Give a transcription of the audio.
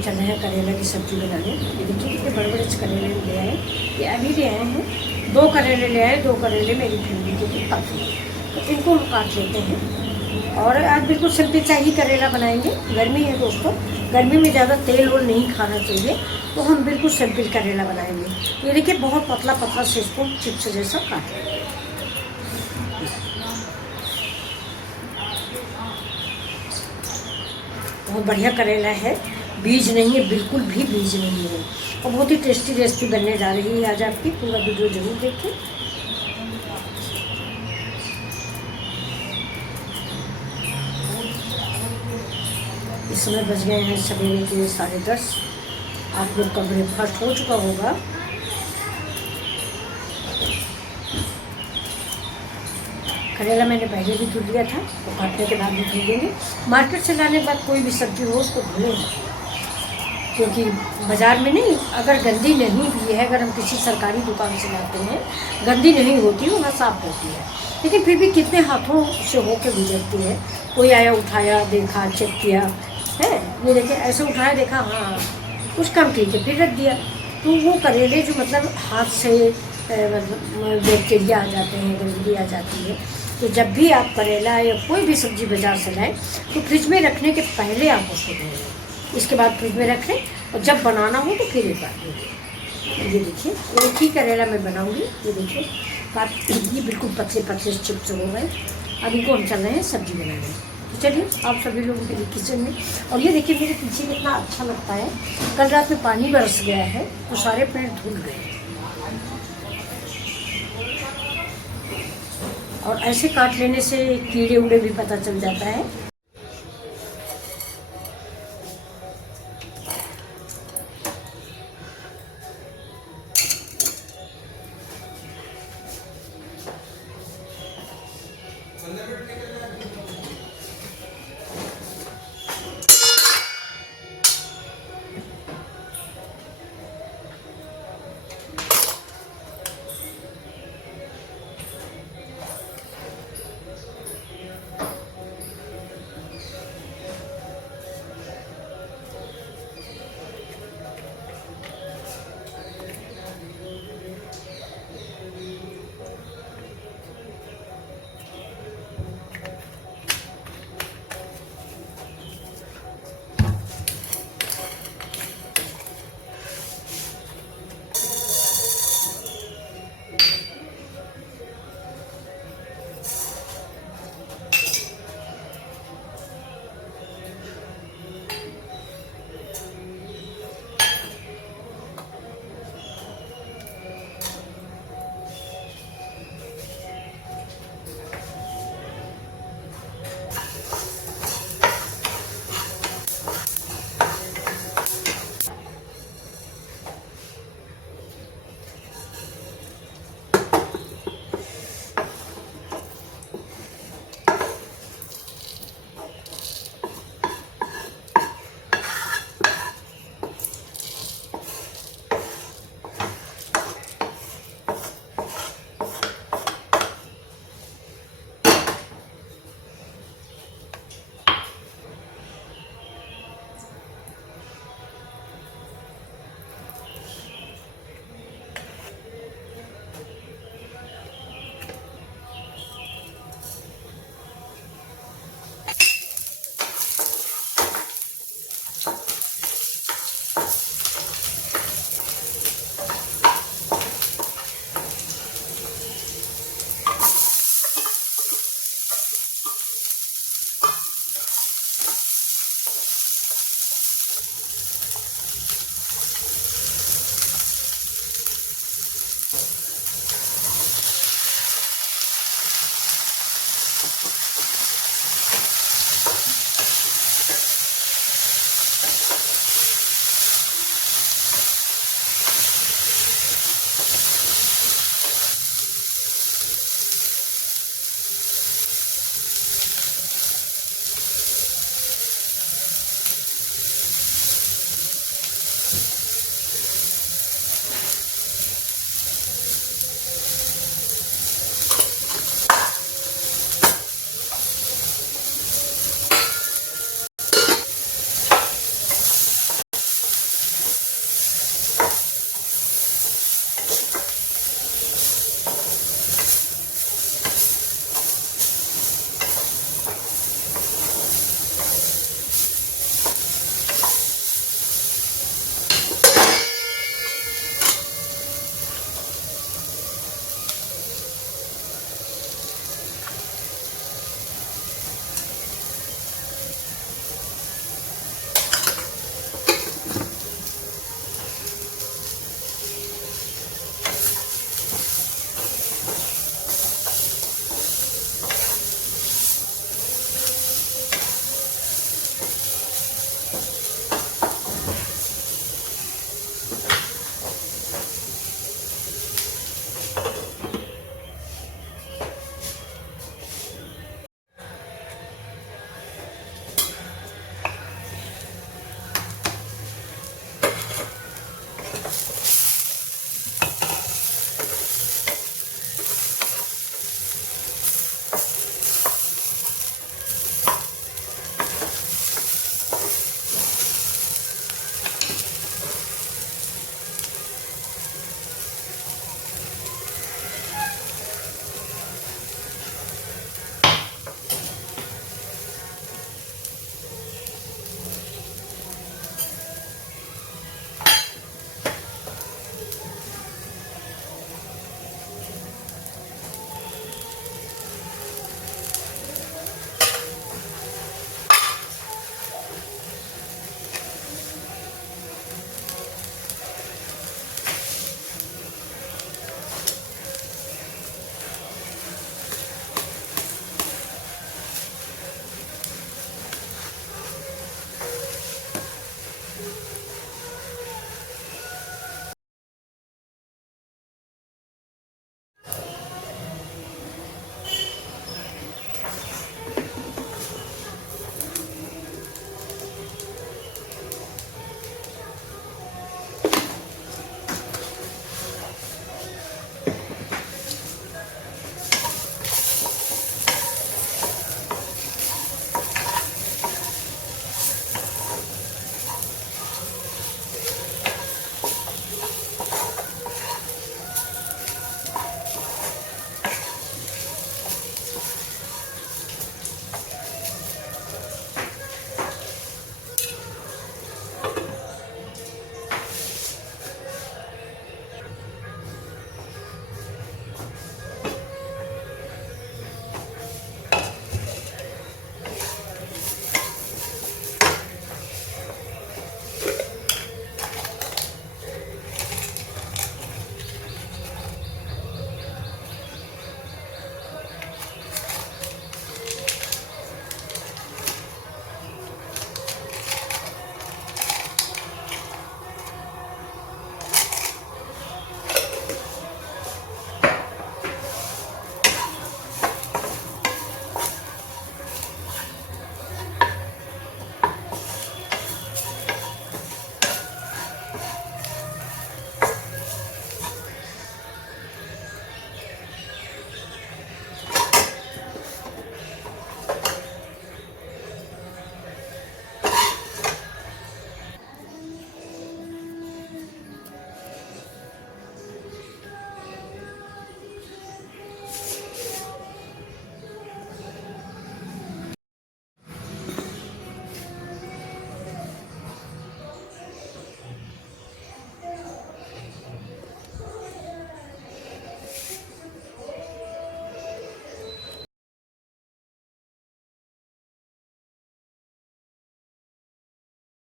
हम चल रहे हैं करेला की सब्ज़ी बनाने। ये देखिए कितने बड़े बड़े करेले ले आए, ये अभी ले आए हैं। 2 करेले ले आए, 2 करेले मेरी फैमिली के लिए काफ़ी है, तो इनको हम काट लेते हैं। और आज बिल्कुल सिंपल सा ही करेला बनाएंगे। गर्मी है दोस्तों, गर्मी में ज़्यादा तेल और नहीं खाना चाहिए, तो हम बिल्कुल सिंपल करेला बनाएंगे। ये देखिए बहुत पतला पतला से इसको चिप्स जैसा काट लेंगे। बहुत बढ़िया करेला है, बीज नहीं है, बिल्कुल भी बीज नहीं है, और बहुत ही टेस्टी रेसिपी बनने जा रही है आज आपकी। पूरा वीडियो जरूर देखें। इस समय बज गए हैं सवेरे के 10:30। आप लोग का ब्रेकफास्ट हो चुका होगा। करेला मैंने पहले भी धुल लिया था, तो काटने के बाद भी धुल देंगे। मार्केट से लाने के बाद कोई भी सब्जी हो उसको धुलें, क्योंकि बाज़ार में नहीं, अगर गंदी नहीं भी है, अगर हम किसी सरकारी दुकान से लाते हैं, गंदी नहीं होती, वहाँ साफ़ होती है, लेकिन फिर भी कितने हाथों से होकर गुजरती है। कोई आया, उठाया, देखा, चेक किया है, ये देखिए ऐसे उठाया, देखा, हाँ कुछ काम ठीक है, फिर रख दिया। तो वो करेले जो मतलब हाथ से मतलब बैक्टीरिया आ जाते हैं, गंदगी आ जाती है। तो जब भी आप करेला या कोई भी सब्ज़ी बाज़ार से लाएँ, तो फ्रिज में रखने के पहले आप उसको धोएं, इसके बाद फ्रिज में रखें, और जब बनाना हो तो फिर एक बार धोएं। ये देखिए एक ही करेला मैं बनाऊँगी। ये देखिए काट, ये बिल्कुल पतले पतले चिप्स हो गए। अब इनको हम चल रहे हैं सब्ज़ी बनाने। तो चलिए आप सभी लोगों के लिए किचन में। और ये देखिए मेरे पीछे कितना अच्छा लगता है, कल रात में पानी बरस गया है, तो सारे पेड़ धुल गए। और ऐसे काट लेने से कीड़े उड़े भी पता चल जाता है।